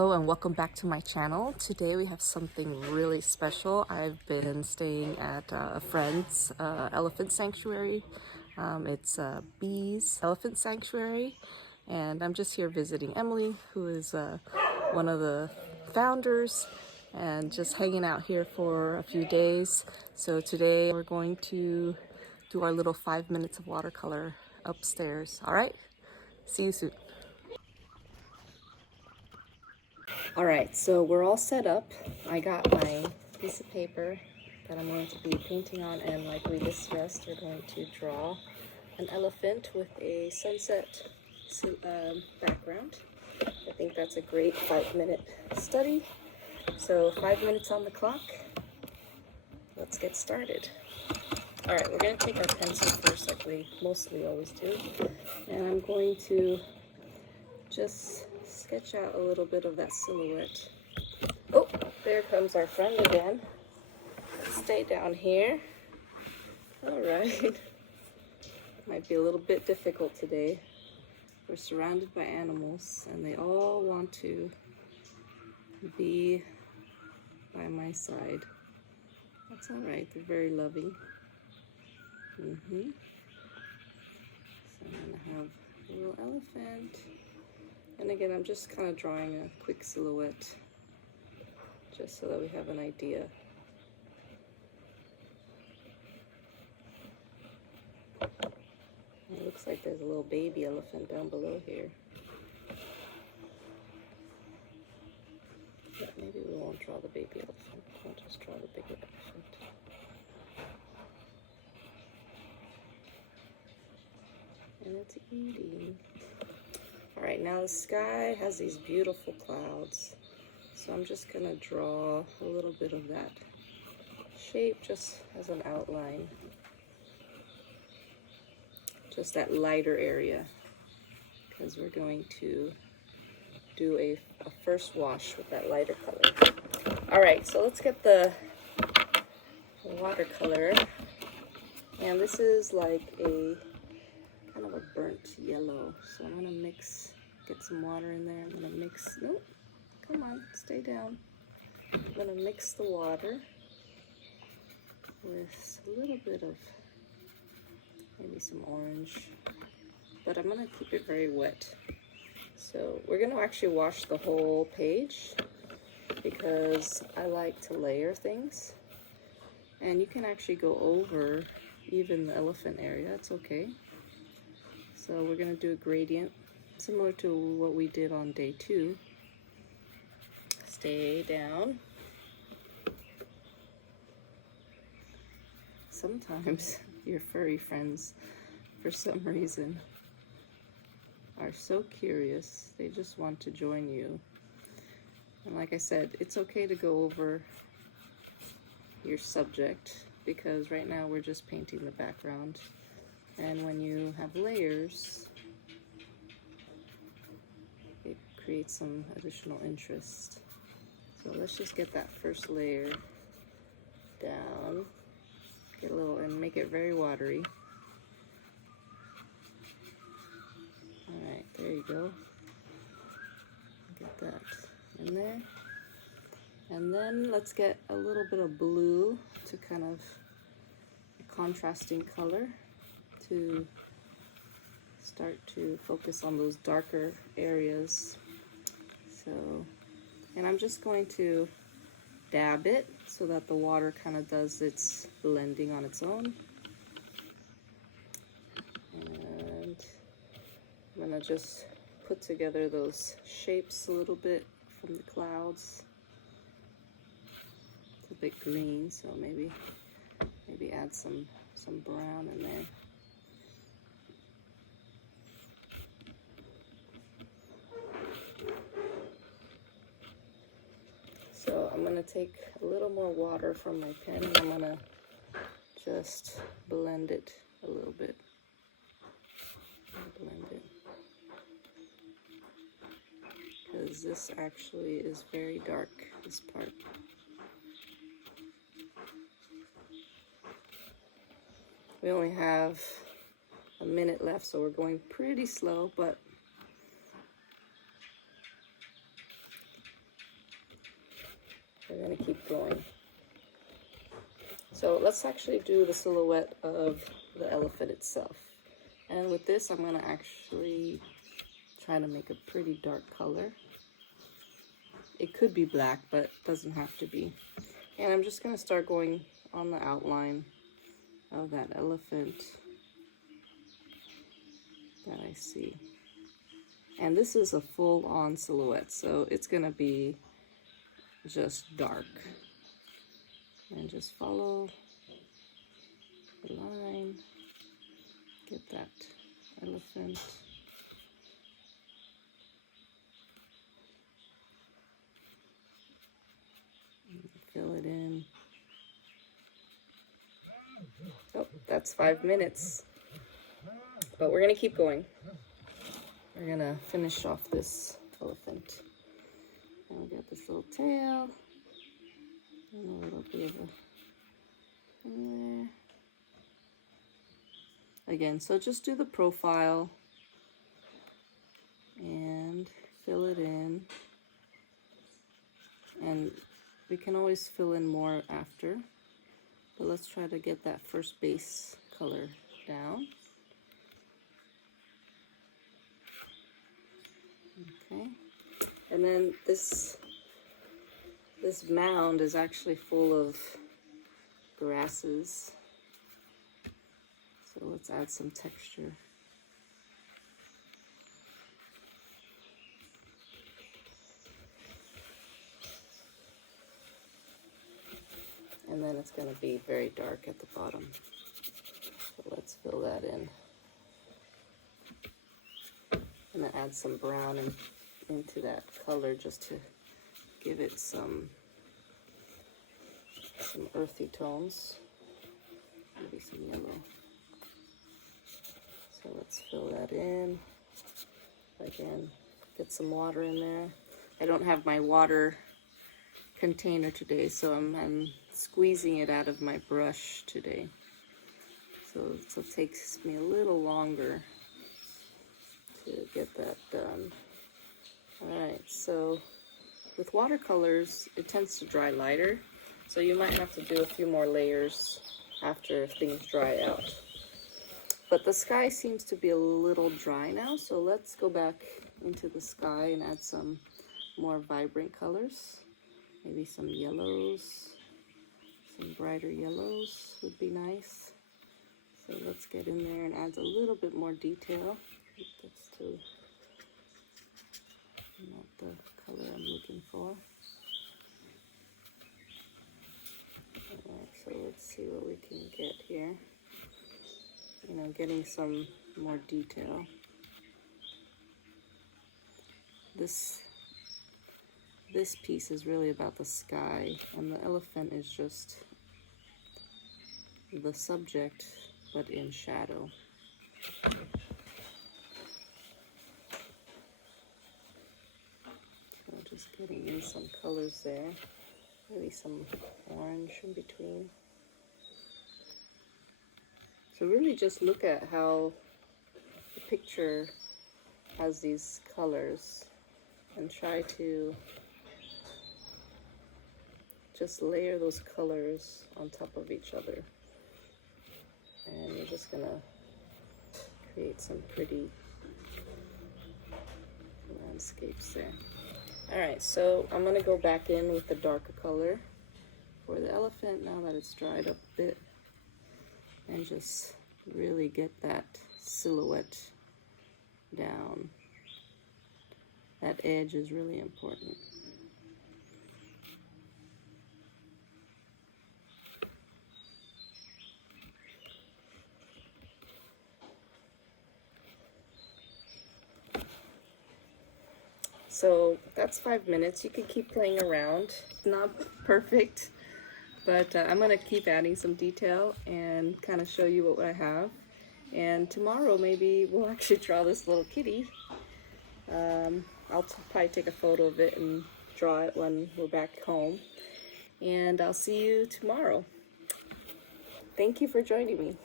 Hello and welcome back to my channel. Today we have something really special. I've been staying at a friend's elephant sanctuary. It's Bee's Elephant Sanctuary, and I'm just here visiting Emily, who is one of the founders, and just hanging out here for a few days. So today we're going to do our little 5 minutes of watercolor upstairs. All right, see you soon. All right, so we're all set up. I got my piece of paper that I'm going to be painting on, and like we discussed, we're going to draw an elephant with a sunset background. I think that's a great 5-minute study. So 5 minutes on the clock. Let's get started. All right, we're going to take our pencil first, like we mostly always do, and I'm going to just sketch out a little bit of that silhouette. Oh, there comes our friend again. Stay down here. All right. Might be a little bit difficult today. We're surrounded by animals, and they all want to be by my side. That's all right. They're very loving. So I'm gonna have a little elephant. And again, I'm just kind of drawing a quick silhouette, just so that we have an idea. It looks like there's a little baby elephant down below here. But maybe we won't draw the baby elephant. We'll just draw the bigger elephant. And it's eating. All right, now the sky has these beautiful clouds, so I'm just gonna draw a little bit of that shape just as an outline, just that lighter area, because we're going to do a first wash with that lighter color. All right, so let's get the watercolor, and this is like a kind of a burnt yellow, so I'm gonna get some water in there. I'm gonna mix, nope, come on, stay down. I'm gonna mix the water with a little bit of maybe some orange, but I'm gonna keep it very wet. So we're gonna actually wash the whole page because I like to layer things, and you can actually go over even the elephant area, it's okay. So we're going to do a gradient similar to what we did on day 2. Stay down. Sometimes your furry friends, for some reason, are so curious. They just want to join you. And like I said, it's okay to go over your subject, because right now we're just painting the background. And when you have layers, it creates some additional interest. So let's just get that first layer down. Get a little, and make it very watery. All right, there you go. Get that in there. And then let's get a little bit of blue to kind of a contrasting color, to start to focus on those darker areas. So, and I'm just going to dab it so that the water kind of does its blending on its own. And I'm gonna just put together those shapes a little bit from the clouds. It's a bit green, so maybe add some brown in there. So I'm going to take a little more water from my pen, and I'm going to just blend it a little bit. Blend it. Because this actually is very dark, this part. We only have a minute left, so we're going pretty slow, but We're going to keep going. So let's actually do the silhouette of the elephant itself. And with this, I'm going to actually try to make a pretty dark color. It could be black, but it doesn't have to be. And I'm just going to start going on the outline of that elephant that I see. And this is a full-on silhouette, so it's going to be just dark. And just follow the line, get that elephant. Fill it in. Oh, that's 5 minutes. But we're gonna keep going. We're gonna finish off this elephant. And we got this little tail. And a little bit of a in there. Again, so just do the profile and fill it in. And we can always fill in more after, but let's try to get that first base color down. Okay, and then this mound is actually full of grasses, so let's add some texture. And then it's going to be very dark at the bottom. So let's fill that in. I'm going to add some brown into that color just to give it some earthy tones. Maybe some yellow. So let's fill that in. Again, get some water in there. I don't have my water container today, so I'm squeezing it out of my brush today. So it takes me a little longer to get that done. Alright, so with watercolors, it tends to dry lighter, so you might have to do a few more layers after things dry out. But the sky seems to be a little dry now, so let's go back into the sky and add some more vibrant colors. Maybe some yellows, some brighter yellows would be nice. So let's get in there and add a little bit more detail. That's too not the color I'm looking for. Alright, so let's see what we can get here. You know, getting some more detail. This piece is really about the sky, and the elephant is just the subject, but in shadow. So just getting in some colors there, maybe some orange in between. So really just look at how the picture has these colors and try to just layer those colors on top of each other. And you're just gonna create some pretty landscapes there. Alright, so I'm gonna go back in with the darker color for the elephant now that it's dried up a bit, and just really get that silhouette down. That edge is really important. So that's 5 minutes. You can keep playing around. It's not perfect, but I'm going to keep adding some detail and kind of show you what I have. And tomorrow maybe we'll actually draw this little kitty. I'll probably take a photo of it and draw it when we're back home. And I'll see you tomorrow. Thank you for joining me.